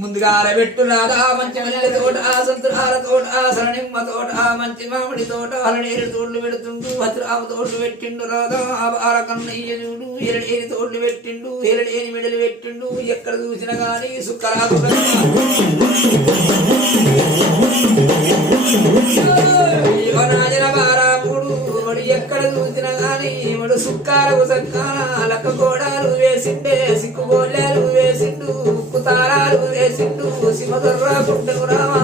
ముందుగా అరబెట్టు రాదా మంచి మల్లె తోట సంతురాల తోట సరనిమ్మ తోట మంచి మామిడి తోట అలనేరు తోళ్లు పెడుతుండు వజ్రావు తోళ్లు పెట్టిండు రాదా ఆర కన్నయ్య చూడు ఎరడేరి తోళ్లు పెట్టిండు ఎరడేరి మెడలు పెట్టిండు ఎక్కడ చూసినా గాని సుక్కరాదు ఎక్కడ చూసినా గాని వాడు సుక్కాలకు సక్కాల గోడాలు వేసిండే సిక్కు గోళ్ళాలు వేసిండు ఉక్కు తారాలు వేసిండు సింహదొర్రా పుట్టకు రామా